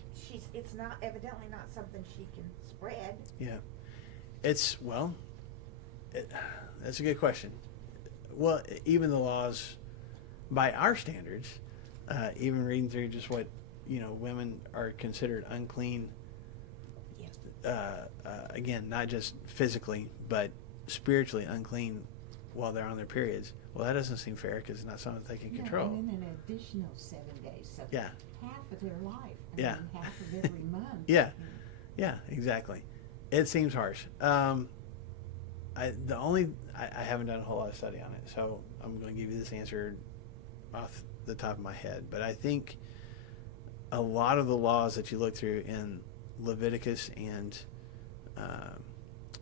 It's not, evidently not something she can spread. Yeah. That's a good question. Well, even the laws, by our standards, even reading through just what, women are considered unclean, again, not just physically, but spiritually unclean while they're on their periods. Well, that doesn't seem fair, because it's not something they can control. And then an additional 7 days, so Yeah. half of their life. Yeah. Half of every month. Yeah. Yeah, exactly. It seems harsh. I haven't done a whole lot of study on it, so I'm going to give you this answer off the top of my head. But I think a lot of the laws that you look through in Leviticus and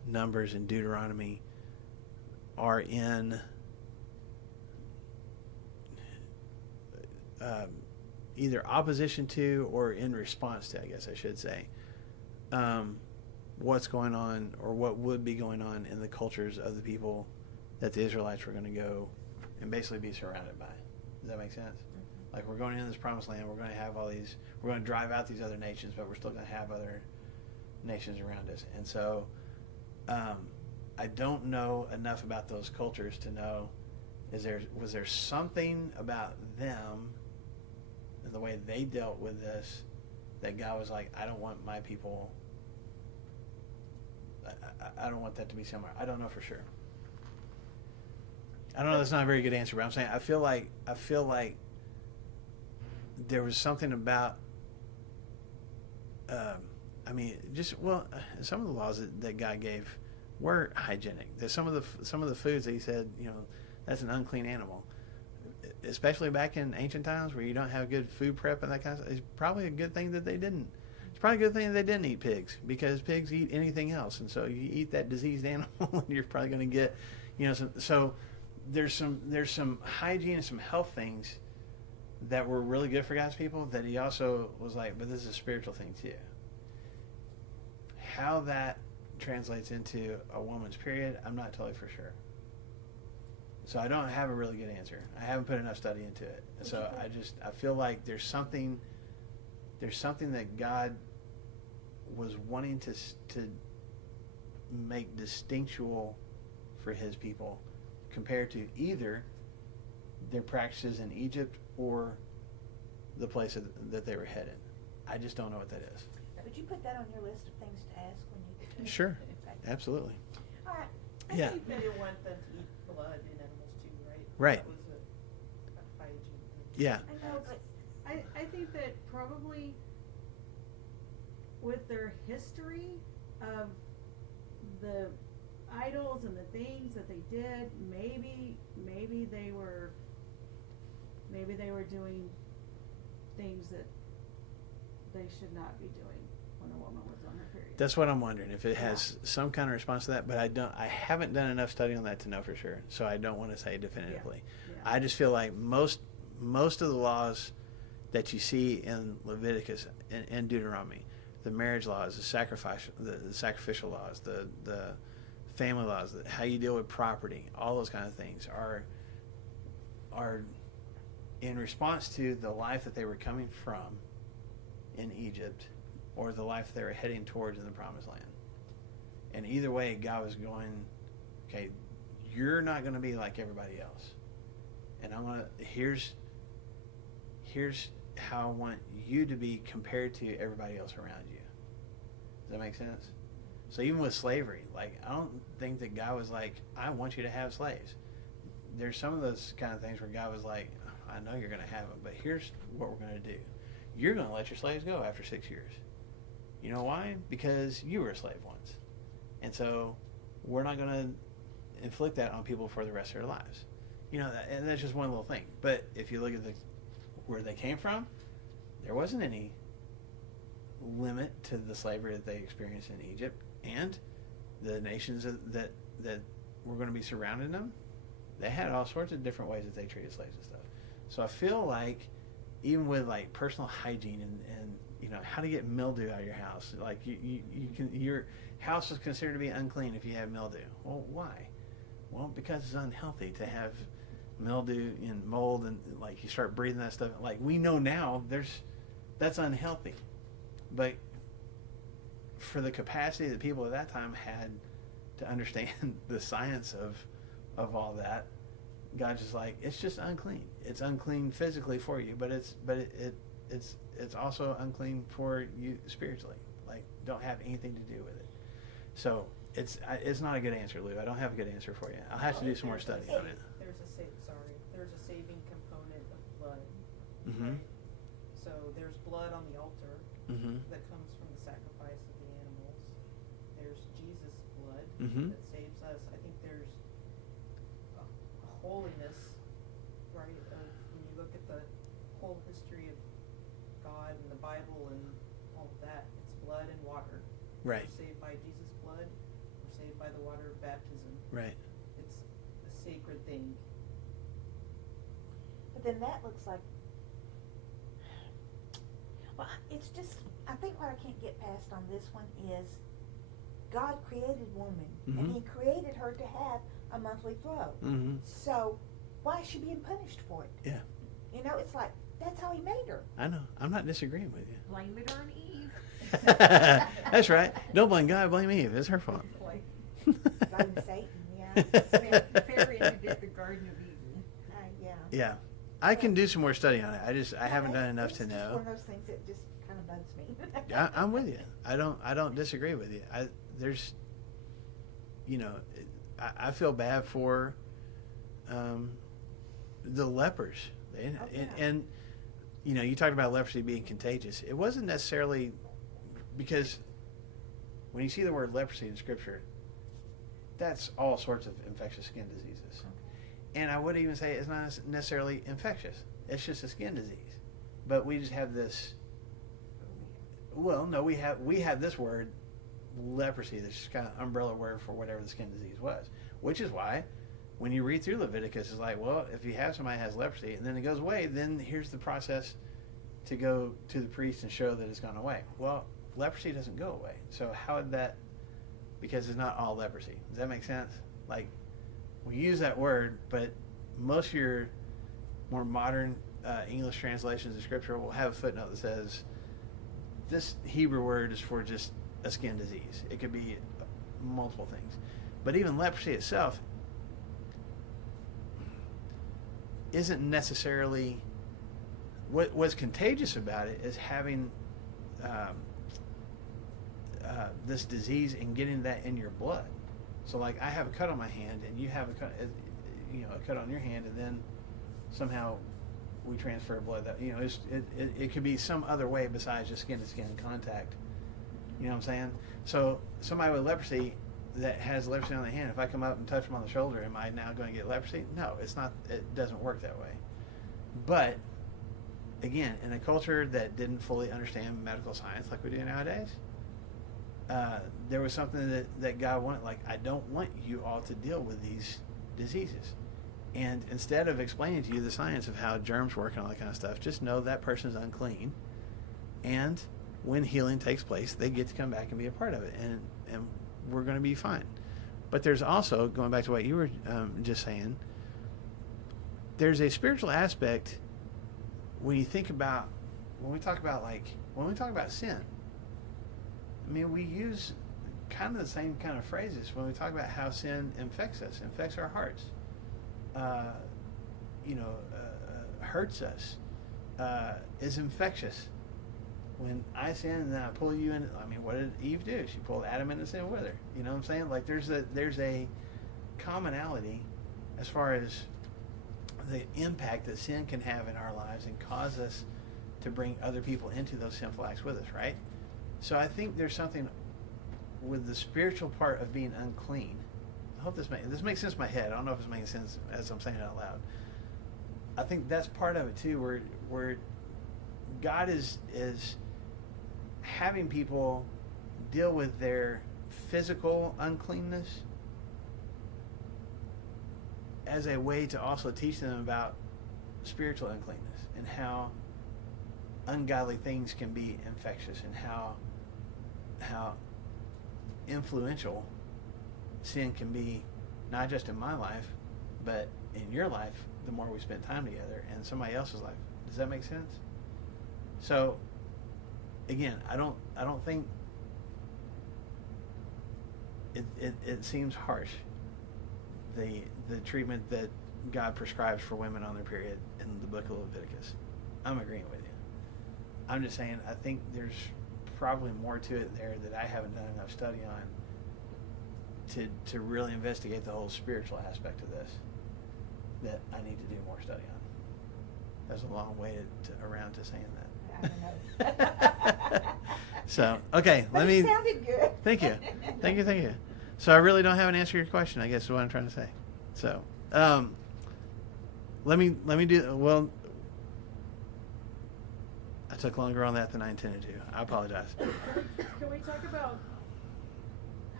Numbers and Deuteronomy are in either opposition to or in response to, I guess I should say, what's going on, or what would be going on in the cultures of the people that the Israelites were going to go and basically be surrounded by. Does that make sense? Like, we're going into this promised land, we're going to have we're going to drive out these other nations, but we're still going to have other nations around us. And so I don't know enough about those cultures to know, was there something about them and the way they dealt with this that God was like, I don't want my people, I don't want that to be similar. I don't know for sure. I don't know, that's not a very good answer, but I'm saying I feel like there was something about some of the laws that God gave were hygienic. There's some of the foods that he said, that's an unclean animal. Especially back in ancient times where you don't have good food prep and that kind of stuff. It's probably a good thing that they didn't. It's probably a good thing that they didn't eat pigs, because pigs eat anything else, and so you eat that diseased animal, and you're probably going to get, so there's some hygiene and some health things that were really good for God's people that he also was like, but this is a spiritual thing too. How that translates into a woman's period, I'm not totally for sure. So I don't have a really good answer. I haven't put enough study into it. So I feel like there's something that God was wanting to make distinctual for his people compared to either their practices in Egypt or the place that they were headed. I just don't know what that is. Would you put that on your list of things to ask when you get to Sure. Okay. Absolutely. All right. Yeah. You didn't want them to eat blood in animals too, right? Right. That was a hygiene thing. Yeah. I know, but I think that probably with their history of the idols and the things that they did, maybe they were doing things that they should not be doing when a woman was on her period. That's what I'm wondering, if it has some kind of response to that, but I haven't done enough study on that to know for sure, so I don't want to say definitively. Yeah. I just feel like most of the laws that you see in Leviticus and Deuteronomy, the marriage laws, the sacrificial laws, the family laws, how you deal with property, all those kind of things are in response to the life that they were coming from in Egypt, or the life they were heading towards in the Promised Land. And either way, God was going, okay, you're not going to be like everybody else, and here's how I want you to be compared to everybody else around you. Does that make sense? So even with slavery, like, I don't think that God was like, I want you to have slaves. There's some of those kind of things where God was like, I know you're going to have them, but here's what we're going to do. You're going to let your slaves go after 6 years. You know why? Because you were a slave once. And so we're not going to inflict that on people for the rest of their lives. You know, and that's just one little thing. But if you look at where they came from, there wasn't any limit to the slavery that they experienced in Egypt. And the nations that were going to be surrounding them, they had all sorts of different ways that they treated slaves and stuff. So I feel like even with like personal hygiene and you know, how to get mildew out of your house, like your house is considered to be unclean if you have mildew. Well, why? Well, because it's unhealthy to have mildew and mold, and like you start breathing that stuff. Like we know now, that's unhealthy. But for the capacity that people at that time had to understand the science of all that, God's just like, it's just unclean. It's unclean physically for you, but it's also unclean for you spiritually. Like, don't have anything to do with it. So it's not a good answer, Lou. I don't have a good answer for you. I'll have to do some more study on it. There's a saving component of blood. Mm-hmm. So there's blood on the altar Mm-hmm. that comes from the sacrifice of the animals. There's Jesus' blood Mm-hmm. that saves us. I think there's a holiness, right, of when you look at the whole history of God and the Bible and all of that, it's blood and water. Right. We're saved by Jesus' blood. We're saved by the water of baptism. Right. It's a sacred thing. But then that looks like, well, it's just, I think what I can't get past on this one is God created woman, and Mhm. he created her to have a monthly flow. Mm-hmm. So why is she being punished for it? Yeah. You know, it's like, that's how he made her. I know. I'm not disagreeing with you. Blame it on Eve. That's right. Don't blame God. Blame Eve. It's her fault. Like, Blame Satan, yeah. Fairy who did the Garden of Eden. Yeah. Yeah. I can do some more study on it. I haven't done enough It's to just know. one of those things that just kind of bugs me. I'm with you. I don't disagree with you. There's, you know, I feel bad for the lepers. And, you know, you talked about leprosy being contagious. It wasn't necessarily because when you see the word leprosy in Scripture, that's all sorts of infectious skin diseases. And I would even say it's not necessarily infectious. It's just a skin disease. But we just have this. Well, no, we have this word, leprosy, that's just kind of umbrella word for whatever the skin disease was. Which is why, when you read through Leviticus, it's like, well, if you have somebody who has leprosy and then it goes away, then here's the process to go to the priest and show that it's gone away. Well, leprosy doesn't go away. So how did that because it's not all leprosy. Does that make sense? Like, we use that word, but most of your more modern English translations of Scripture will have a footnote that says this Hebrew word is for just a skin disease. It could be multiple things. But even leprosy itself isn't necessarily... What's contagious about it is having this disease and getting that in your blood. So, like, I have a cut on my hand, and you have a cut, a cut on your hand, and then somehow we transfer blood. That it could be some other way besides just skin-to-skin contact. You know what I'm saying? So, somebody with leprosy that has leprosy on their hand, if I come up and touch them on the shoulder, am I now going to get leprosy? No, it's not. It doesn't work that way. But again, in a culture that didn't fully understand medical science like we do nowadays, there was something that God wanted. Like, I don't want you all to deal with these diseases. And instead of explaining to you the science of how germs work and all that kind of stuff, just know that person's unclean. And when healing takes place, they get to come back and be a part of it. And we're going to be fine. But there's also, going back to what you were just saying, there's a spiritual aspect when you think about, when we talk about sin. I mean, we use kind of the same kind of phrases when we talk about how sin infects us, infects our hearts, hurts us, is infectious. When I sin and then I pull you in, I mean, what did Eve do? She pulled Adam into sin with her. You know what I'm saying? Like, there's a commonality as far as the impact that sin can have in our lives and cause us to bring other people into those sinful acts with us, right? So I think there's something with the spiritual part of being unclean. I hope this makes sense in my head. I don't know if it's making sense as I'm saying it out loud. I think that's part of it too, where God is having people deal with their physical uncleanness as a way to also teach them about spiritual uncleanness and how ungodly things can be infectious and how influential sin can be, not just in my life, but in your life, the more we spend time together, and somebody else's life. Does that make sense? So, again, I don't think it seems harsh, the treatment that God prescribes for women on their period in the book of Leviticus. I'm agreeing with you. I'm just saying, I think there's probably more to it there that I haven't done enough study on to really investigate the whole spiritual aspect of this that I need to do more study on. That's a long way around to saying that. I don't know. So, okay, But let it me... sounded good. Thank you. So I really don't have an answer to your question, I guess is what I'm trying to say. So, let me do, well, I took longer on that than I intended to. I apologize. Can we talk about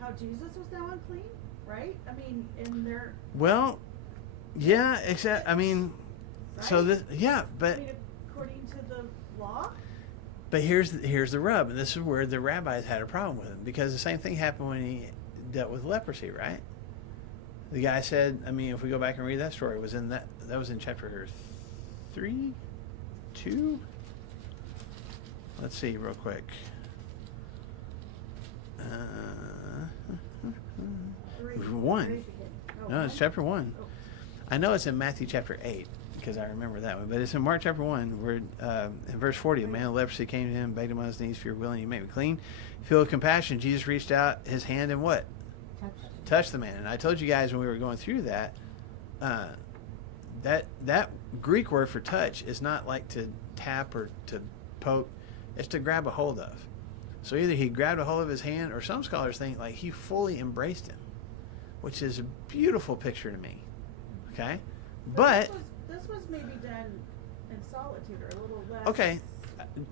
how Jesus was now unclean, right? I mean, in their... Well, yeah, except, I mean, so Right? this, yeah, but... I mean, according to the law? But here's the rub, and this is where the rabbis had a problem with him, because the same thing happened when he dealt with leprosy, right? The guy said, I mean, if we go back and read that story, was in that was in chapter 3, 2. Let's see real quick. Three. 1. Very beginning. Oh, No, it's one? chapter 1. Oh. I know it's in Matthew chapter 8 because I remember that one, but it's in Mark chapter 1 where in verse 40, a man with leprosy came to him, begged him on his knees, if you're willing, you make me clean. Filled with compassion, Jesus reached out his hand and what? Touched the man. And I told you guys when we were going through that, that Greek word for touch is not like to tap or to poke. It's to grab a hold of. So either he grabbed a hold of his hand, or some scholars think like he fully embraced him, which is a beautiful picture to me. Okay? But This was maybe done in solitude or a little less. okay,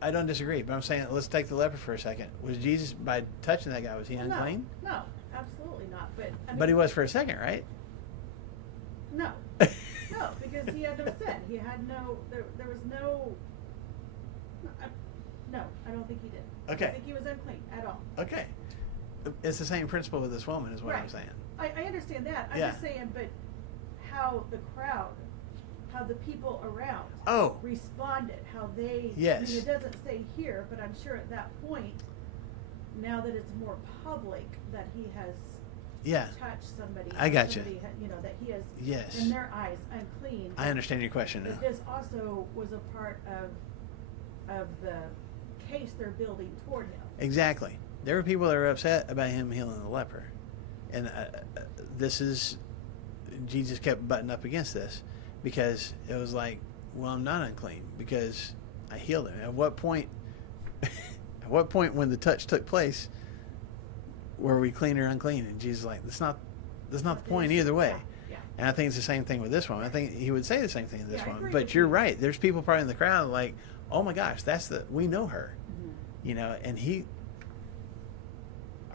I don't disagree, but I'm saying let's take the leper for a second. Was Jesus, by touching that guy, was he unclean? No, absolutely not. But I mean, But he was for a second, right? No, no, because he had no sin. He had no. There was no. No, I don't think he did. Okay. I think he was unclean at all. Okay. it's the same principle with this woman, is what I'm Right. saying. I understand that. I'm Yeah. just saying, but how the crowd, how the people around Oh, responded, how they. Yes. I mean, it doesn't say here, but I'm sure at that point, now that it's more public, that he has yeah. touched somebody. I or gotcha. somebody you know, that he has, Yes. in their eyes, unclean. I understand your question But now. this also was a part of the case they're building toward him. Exactly. There were people that were upset about him healing the leper. And this is, Jesus kept butting up against this because it was like, well, I'm not unclean because I healed him. At what point, when the touch took place, were we clean or unclean? And Jesus is like, that's not the point either way. Yeah. And I think it's the same thing with this one. I think he would say the same thing to this Yeah, I one. agree But with you're you. right. There's people probably in the crowd like, oh my gosh, we know her. Mm-hmm. You know, and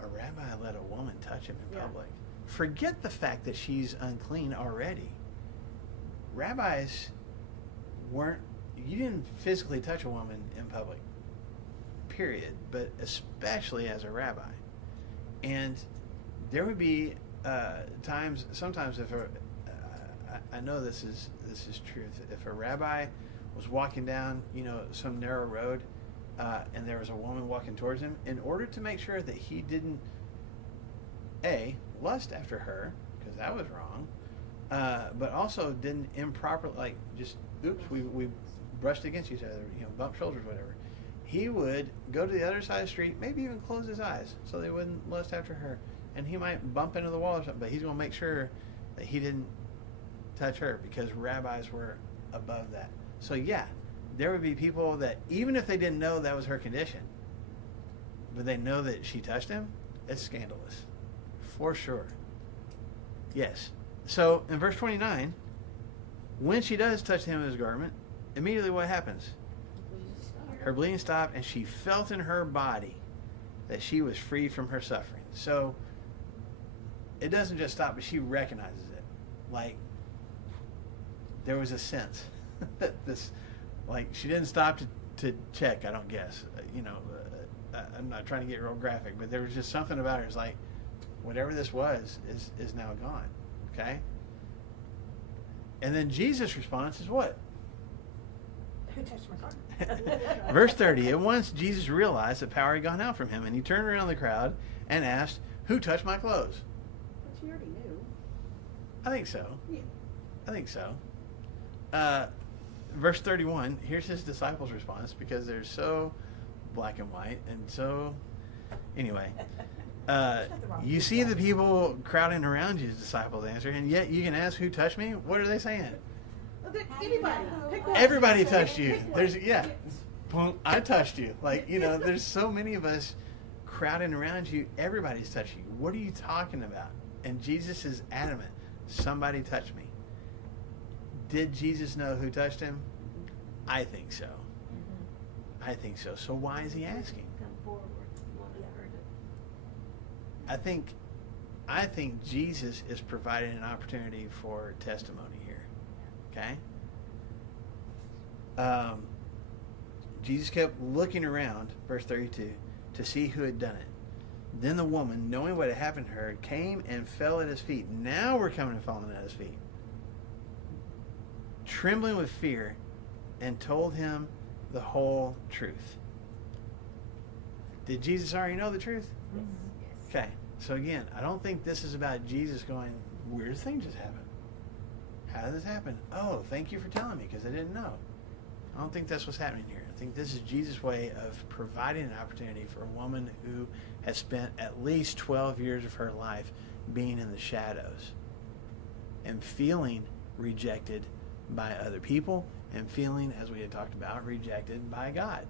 a rabbi let a woman touch him in Yeah. public. Forget the fact that she's unclean already. Rabbis you didn't physically touch a woman in public, period, but especially as a rabbi. And there would be sometimes if I know this is truth, if a rabbi was walking down, some narrow road, and there was a woman walking towards him, in order to make sure that he didn't lust after her, because that was wrong, but also didn't improperly, oops, we brushed against each other, bumped shoulders, whatever. He would go to the other side of the street, maybe even close his eyes so they wouldn't lust after her, and he might bump into the wall or something, but he's going to make sure that he didn't touch her, because rabbis were above that. So yeah, there would be people that, even if they didn't know that was her condition, but they know that she touched him, it's scandalous. For sure. Yes. So in verse 29, when she does touch him in his garment, immediately what happens? Her bleeding stopped, and she felt in her body that she was free from her suffering. So it doesn't just stop, but she recognizes it. Like, there was a sense that she didn't stop to check, I don't guess. I'm not trying to get real graphic, but there was just something about her. It's like, whatever this was is now gone. Okay? And then Jesus' response is what? Who touched my garment? Verse 30, at once Jesus realized the power had gone out from him, and he turned around the crowd and asked, who touched my clothes? Which he already knew. I think so. Yeah. I think so. Verse 31, here's his disciples' response, because they're so black and white, and so, anyway. You see the people crowding around you, his disciples answer, and yet you can ask, who touched me? What are they saying? Well, anybody. Pick one. Everybody touched you. Pick one. There's, yeah. Boom, I touched you. There's so many of us crowding around you. Everybody's touching you. What are you talking about? And Jesus is adamant. Somebody touched me. Did Jesus know who touched him? I think so. I think so. So why is he asking? Come forward. One who heard it. I think Jesus is providing an opportunity for testimony here. Okay? Jesus kept looking around, verse 32, to see who had done it. Then the woman, knowing what had happened to her, came and fell at his feet. Now we're coming and falling at his feet. Trembling with fear, and told him the whole truth. Did Jesus already know the truth? Okay, so again, I don't think this is about Jesus going, weird thing just happened. How did this happen? Oh, thank you for telling me, because I didn't know. I don't think that's what's happening here. I think this is Jesus' way of providing an opportunity for a woman who has spent at least 12 years of her life being in the shadows and feeling rejected by other people, and feeling, as we had talked about, rejected by God.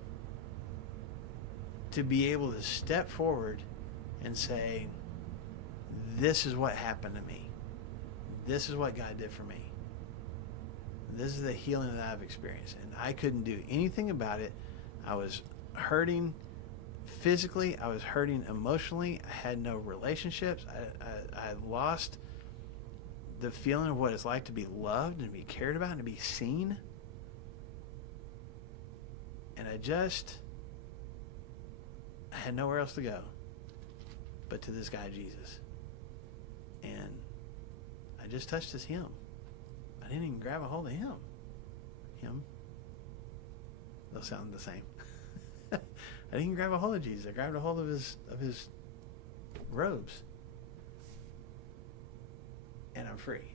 To be able to step forward and say, this is what happened to me. This is what God did for me. This is the healing that I've experienced. And I couldn't do anything about it. I was hurting physically. I was hurting emotionally. I had no relationships. I lost the feeling of what it's like to be loved and to be cared about and to be seen. And I had nowhere else to go but to this guy Jesus. And I just touched his hem. I didn't even grab a hold of him. Him. They'll sound the same. I didn't even grab a hold of Jesus. I grabbed a hold of his robes. And I'm free.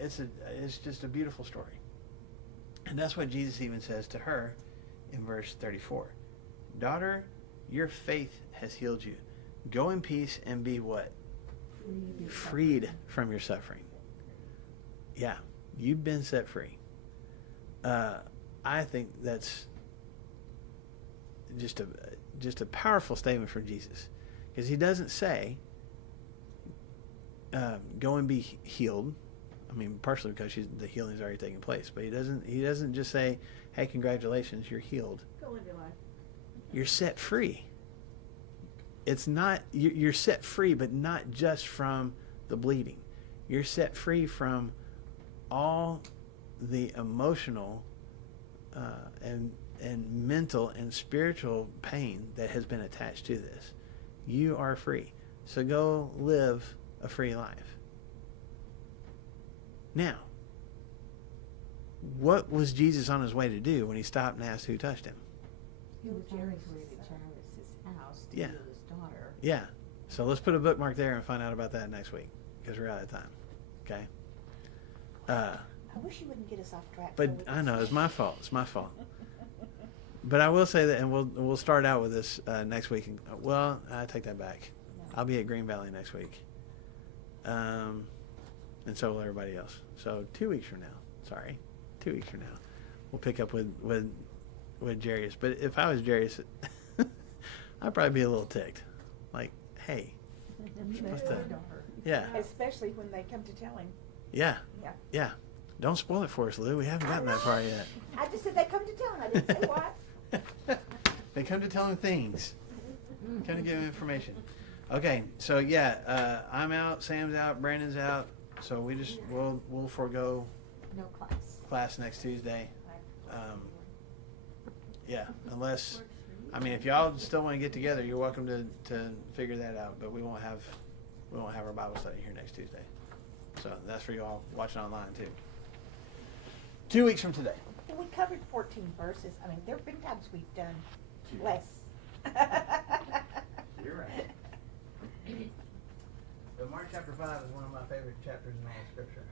It's just a beautiful story. And that's what Jesus even says to her in verse 34. Daughter, your faith has healed you. Go in peace and be what? Freed from your suffering. Yeah, you've been set free. I think that's just a powerful statement from Jesus, because he doesn't say, go and be healed. I mean, partially because the healing's already taken place, but he doesn't just say, hey, congratulations, you're healed. Go live your life. You're set free. It's not, you're set free, but not just from the bleeding. You're set free from all the emotional and mental and spiritual pain that has been attached to this. You are free. So go live a free life. Now, what was Jesus on his way to do when he stopped and asked who touched him? He was on his way to Jairus' house to Yeah. heal his daughter. Yeah. So let's put a bookmark there and find out about that next week, because we're out of time. Okay? I wish you wouldn't get us off track. But so we I can- know, it's my fault. It's my fault. But I will say that, and we'll start out with this next week. Well, I take that back. I'll be at Green Valley next week. And so will everybody else. So 2 weeks from now, 2 weeks from now, we'll pick up with Jarius. But if I was Jarius, I'd probably be a little ticked. Like, hey, supposed to, yeah, Especially when they come to tell him. yeah, Yeah. yeah. Don't spoil it for us, Lou. We haven't gotten that far yet. I just said they come to tell him. I didn't say what. They come to tell him things. Come to give him information. Okay, so yeah, I'm out, Sam's out, Brandon's out. So we'll forego No class. class next Tuesday. Yeah, unless, I mean, if y'all still want to get together, you're welcome to figure that out. But we won't have our Bible study here next Tuesday. So that's for y'all watching online too. 2 weeks from today. We covered 14 verses. I mean, there have been times we've done less. You're right. But Mark chapter 5 is one of my favorite chapters in all of Scripture.